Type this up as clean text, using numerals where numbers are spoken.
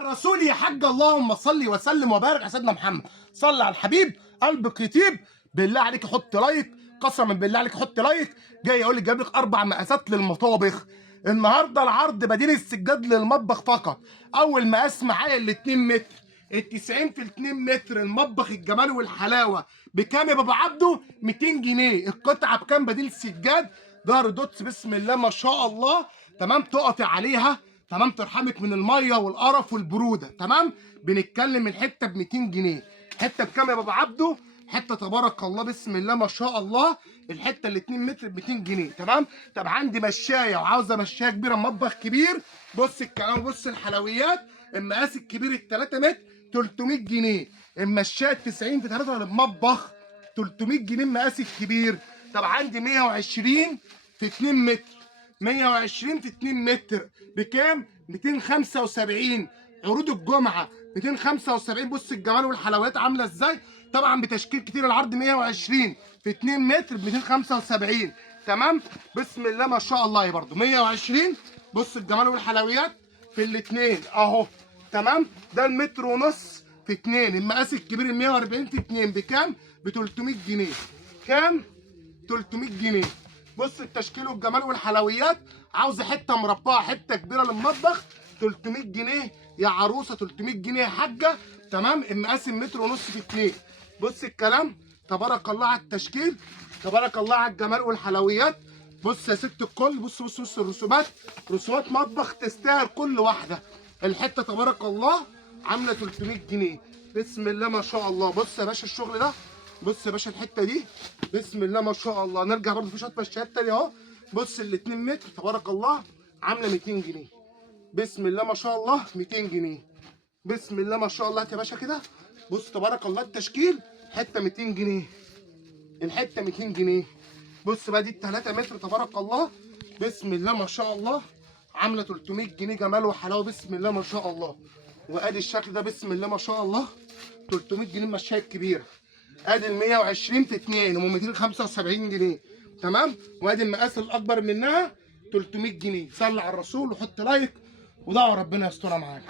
الرسول يا حاج، اللهم صل وسلم وبارك على سيدنا محمد. صل على الحبيب قلبك يطيب. بالله عليك حط لايك، قسما بالله عليك حط لايك. جاي اقول لك جايب لك 4 مقاسات للمطابخ. النهارده العرض بديل السجاد للمطبخ فقط. اول مقاس معايا ال 2 متر، ال 90 في 2 متر المطبخ الجمال والحلاوه. بكام يا بابا عبده؟ 200 جنيه. القطعه بكام بديل سجاد؟ ظهر دوتس بسم الله ما شاء الله. تمام، تقطع عليها، تمام، ترحمك من الميه والقرف والبروده. تمام، بنتكلم الحته ب 200 جنيه. حته بكام يا بابا عبده؟ حته تبارك الله بسم الله ما شاء الله. الحته ال 2 متر ب 200 جنيه. تمام. طب عندي مشايه وعاوزه مشايه كبيره مطبخ كبير. بص الكلام، بص الحلويات. المقاس الكبير ال 3 متر 300 جنيه. المشايه 90 في 3 للمطبخ 300 جنيه المقاس الكبير. طب عندي 120 في 2 متر، 120 في 2 متر بكام؟ 275. عروض الجمعه 275. بص الجمال والحلويات عامله ازاي. طبعا بتشكيل كتير. العرض 120 في 2 متر ب 275. تمام، بسم الله ما شاء الله. برضه 120. بص الجمال والحلويات في الاثنين اهو. تمام، ده المتر ونص في 2. المقاس الكبير ال 140 في 2 بكام؟ ب 300 جنيه. كام؟ 300 جنيه. بص التشكيل والجمال والحلويات. عاوزه حته مربعه، حته كبيره للمطبخ 300 جنيه يا عروسه، 300 جنيه يا حاجه. تمام، المقاس متر ونص في 2. بص الكلام، تبارك الله على التشكيل، تبارك الله على الجمال والحلويات. بص يا ست الكل، بص بص بص الرسومات، رسومات مطبخ تستاهل كل واحده. الحته تبارك الله عامله 300 جنيه. بسم الله ما شاء الله. بص يا باشا الشغل ده، بص يا باشا الحته دي بسم الله ما شاء الله. نرجع برضه في شويه مشايات تاني اهو. بص ال 2 متر تبارك الله عامله 200 جنيه. بسم الله ما شاء الله 200 جنيه. بسم الله ما شاء الله. هات يا باشا كده. بص تبارك الله التشكيل، حته 200 جنيه. الحته 200 جنيه. بص بقى دي 3 متر تبارك الله بسم الله ما شاء الله عامله 300 جنيه. جمال وحلاوه بسم الله ما شاء الله. وادي الشكل ده بسم الله ما شاء الله 300 جنيه المشايه الكبيره. ادي ال 120 في 2 هم 275 جنيه. تمام، وادي المقاس الاكبر منها 300 جنيه. صلي على الرسول وحط لايك ودعوا ربنا يسترها معاك.